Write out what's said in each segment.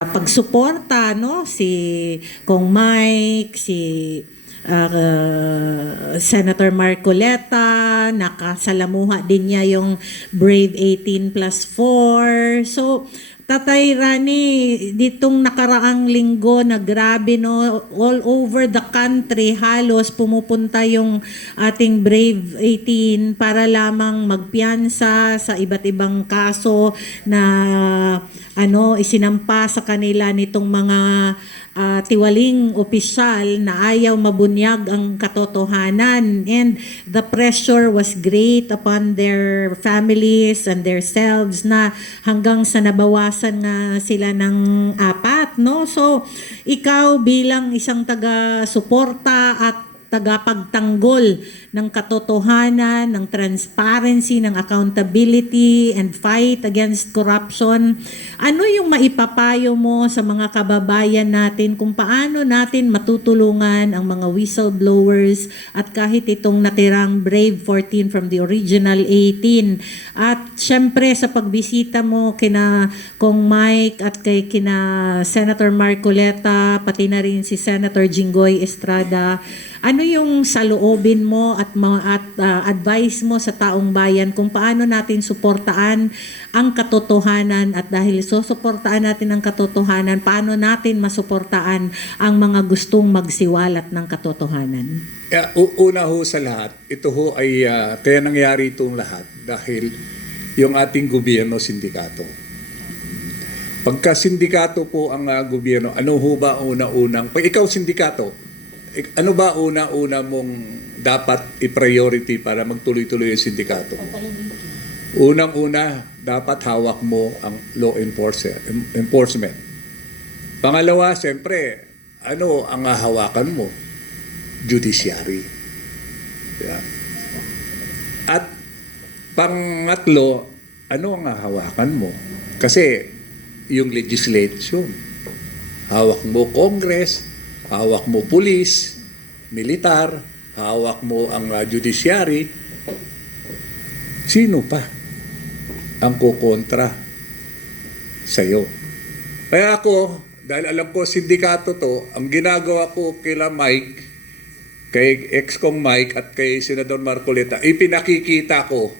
pagsuporta, no, si Kong Mike, si Senator Marcoleta, nakasalamuha din niya yung Brave 18+4. So Tatay Rani, ditong nakaraang linggo na grabe, no, all over the country halos pumupunta yung ating Brave 18 para lamang magpiyansa sa iba't ibang kaso na isinampa sa kanila nitong mga tiwaling opisyal na ayaw mabunyag ang katotohanan, and the pressure was great upon their families and their selves na hanggang sa nabawasan nga sila ng 4, no? So ikaw bilang isang taga-suporta at tagapagtanggol ng katotohanan, ng transparency, ng accountability, and fight against corruption, ano yung maipapayo mo sa mga kababayan natin kung paano natin matutulungan ang mga whistleblowers at kahit itong natirang Brave 14 from the original 18? At syempre sa pagbisita mo kina Kong Mike at kina Senator Marcoleta, pati na rin si Senator Jinggoy Estrada, ano yung saloobin mo at advice mo sa taong bayan kung paano natin suportaan ang katotohanan, at dahil susuportaan natin ang katotohanan, paano natin masuportaan ang mga gustong magsiwalat ng katotohanan? Una ho sa lahat, ito ho ay kaya nangyari itong lahat dahil yung ating gobyerno sindikato. Pagka sindikato po ang gobyerno, ano ho ba una-unang, pag ikaw sindikato, ano ba una-una mong dapat i-priority para magtuloy-tuloy yung sindikato? Unang-una, dapat hawak mo ang law enforcement. Pangalawa, siyempre, ano ang hawakan mo? Judiciary. Yeah. At pangatlo, ano ang hawakan mo? Kasi yung legislation, hawak mo Congress, hawak mo pulis, militar, hawak mo ang judiciary. Sino pa ang kukontra sa'yo? Kaya ako, dahil alam ko sindikato to, ang ginagawa ko kila Mike, kay ex-Kong Mike at kay Senador Marcoleta, ipinakikita ko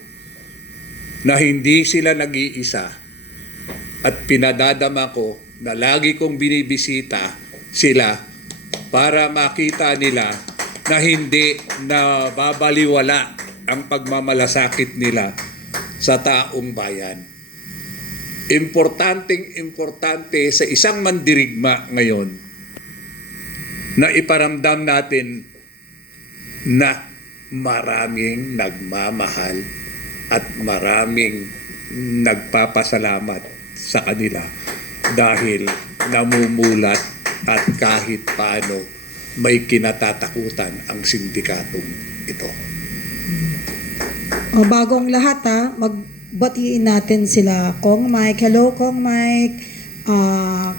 na hindi sila nag-iisa at pinadadama ko na lagi kong binibisita sila para makita nila na hindi na babaliwala ang pagmamalasakit nila sa taong bayan. Importante sa isang mandirigma ngayon na iparamdam natin na maraming nagmamahal at maraming nagpapasalamat sa kanila dahil namumulat at kahit paano may kinatatakutan ang sindikatong ito. Bago ang lahat magbatiin natin sila Kong Mike. Hello Kong Mike,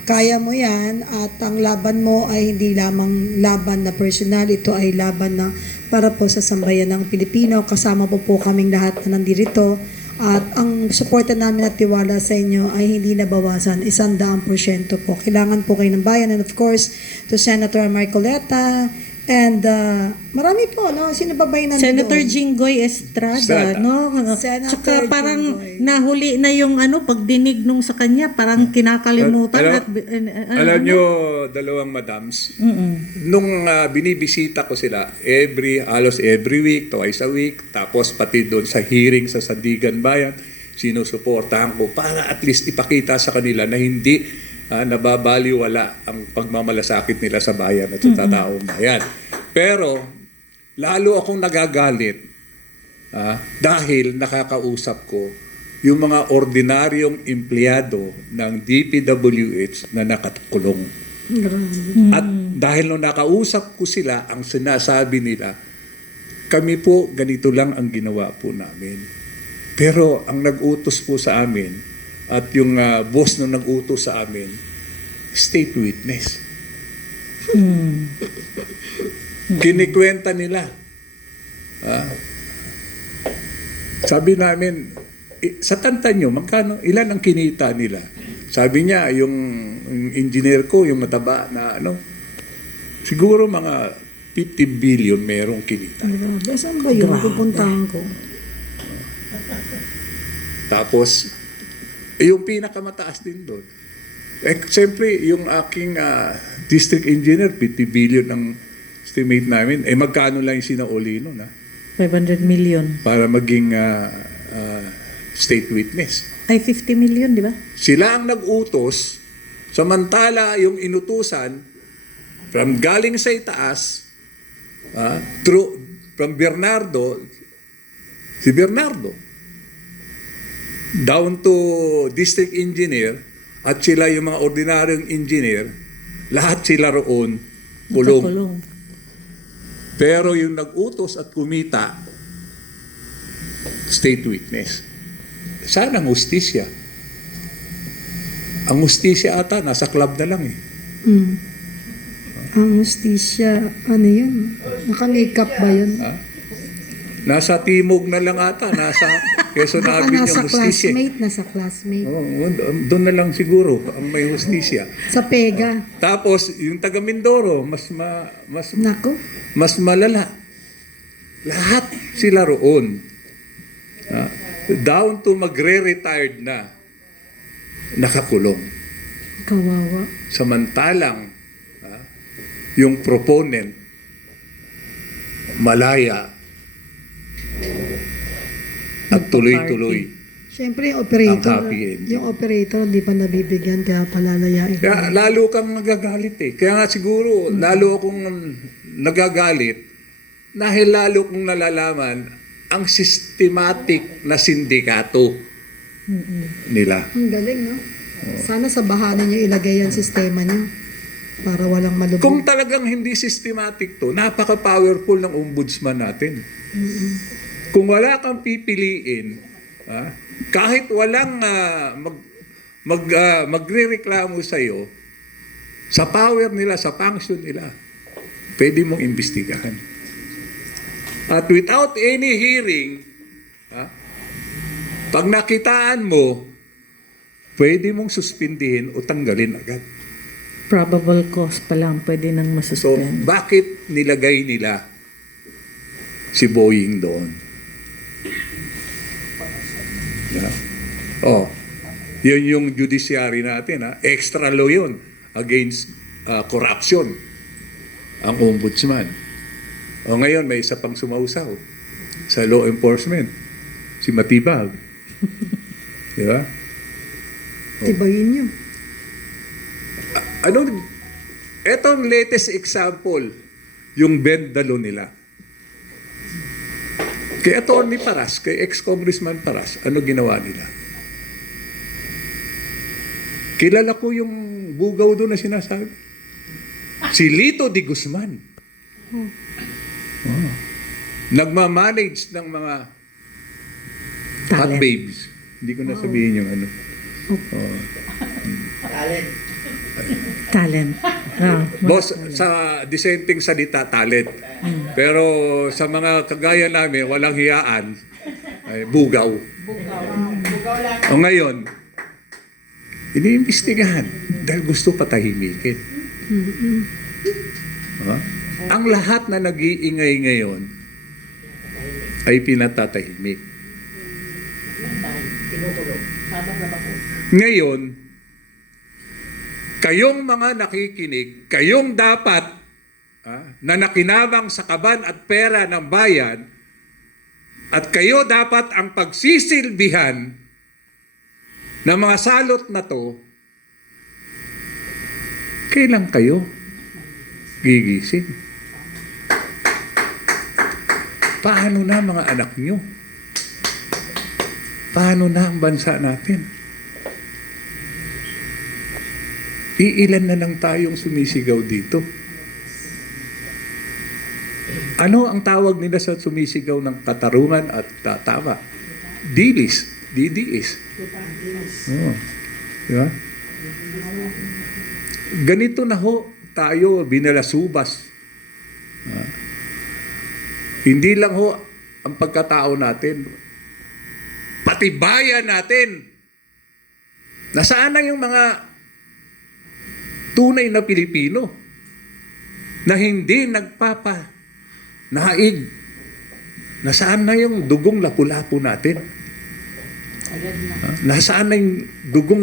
kaya mo yan, at ang laban mo ay hindi lamang laban na personal, ito ay laban na para po sa sambayan ng Pilipino. Kasama po kaming lahat na nandito. At ang suporta namin at tiwala sa inyo ay hindi nabawasan, 100% po. Kailangan po kayo ng bayan, and of course, to Senator Marcoleta, and marami po, no? Sino ba ba yung nandun? Senator Jinggoy Estrada, no? Tsaka parang nahuli na yung pagdinig nung sa kanya, parang kinakalimutan. Alam nyo, dalawang madams, nung binibisita ko sila, halos every week, twice a week, tapos pati doon sa hearing sa Sandigan Bayan, sinusuportahan ko para at least ipakita sa kanila na hindi nababaliwala ang pagmamalasakit nila sa bayan at sa taong bayan. Pero lalo akong nagagalit dahil nakakausap ko yung mga ordinaryong empleyado ng DPWH na nakakulong. At dahil nung nakausap ko sila, ang sinasabi nila, kami po ganito lang ang ginawa po namin. Pero ang nag-utos po sa amin, at yung boss na nag-utos sa amin, state witness. Kinikwenta nila. Sabi namin, sa kanta nyo, ilan ang kinita nila? Sabi niya, yung Yung engineer ko, yung mataba na ano, siguro mga 50 billion merong kinita. Grabe, saan ba yun? Pupuntahan ko. Tapos, yung pinakamataas din doon. Siyempre, yung aking district engineer, 50 billion ang estimate namin. Magkano lang yung sinauli nun, 500 million. para maging state witness. Ay, 50 million, di ba? Sila ang nag-utos, samantala yung inutusan, galing sa itaas, from Bernardo, si Bernardo, down to district engineer, at sila yung mga ordinaryong engineer, lahat sila roon kulong. Kulong. Pero yung nag-utos at kumita, state witness. Saan ang hustisya? Ang hustisya ata, nasa club na lang Ang hustisya, ano yun? Naka-makeup ba yun? Nasa timog na lang ata, nasa Quezon Baka Avenue nasa yung hustisya. nasa classmate. Doon na lang siguro ang may hustisya. Sa pega. Tapos, yung taga Mindoro, Nako. mas malala. Lahat sila roon. Down to magre-retired na, nakakulong. Kawawa. Samantalang, yung proponent, malaya, at tuloy-tuloy. Siyempre, yung operator, Ang happy ending. yung operator, hindi pa nabibigyan, kaya palalayain. Kaya lalo kang nagagalit Kaya nga siguro, lalo akong nagagalit dahil lalo kong nalalaman ang systematic na sindikato nila. Ang galing, no? Sana sa bahana nyo ilagay yung sistema nyo para walang malubog. Kung talagang hindi systematic to, napaka-powerful ng ombudsman natin. Kung wala kang pipiliin, kahit walang magre-reklamo sa'yo, sa power nila, sa function nila, pwede mong imbestigahan. At without any hearing, pag nakitaan mo, pwede mong suspindihin o tanggalin agad. Probable cause pa lang, pwede nang So, masuspend. bakit nilagay nila si Boying doon? Yun yung judiciary natin. Extra law yun against corruption. Ang ombudsman. Ngayon, may isa pang sumausaw sa law enforcement. Si Matibag. Di ba? Tibayin nyo. Ito ang latest example, yung bendalo nila. Kay Atty. Paras, kay ex-congressman Paras, ano ginawa nila? Kilala ko yung bugaw doon na sinasabi. Si Lito de Guzman. Nagmamanage ng mga hot Talent. babes. Hindi ko na sabihin yung ano. Talent. Boss, sa dissenting salita, talent. Pero sa mga kagaya namin, walang hiyaan, ay bugaw. O ngayon, iniimbestigahan dahil gusto patahimikin. Ang lahat na nag-iingay ngayon ay pinatatahimik. Ngayon, kayong mga nakikinig, kayong dapat na nakinabang sa kaban at pera ng bayan, at kayo dapat ang pagsisilbihan ng mga salot na to, kailan kayo gigising? Paano na mga anak nyo? Paano na ang bansa natin? Iilan na lang tayong sumisigaw dito. Ano ang tawag nila sa sumisigaw ng katarungan at tama? Dilis. DDS. Diba? Ganito na ho tayo binalasubas. Hindi lang ho ang pagkatao natin, pati bayan natin. Nasaan na yung mga tunay na Pilipino na hindi naig. Nasaan na yung dugong lapu-lapu natin? Nasaan na yung dugong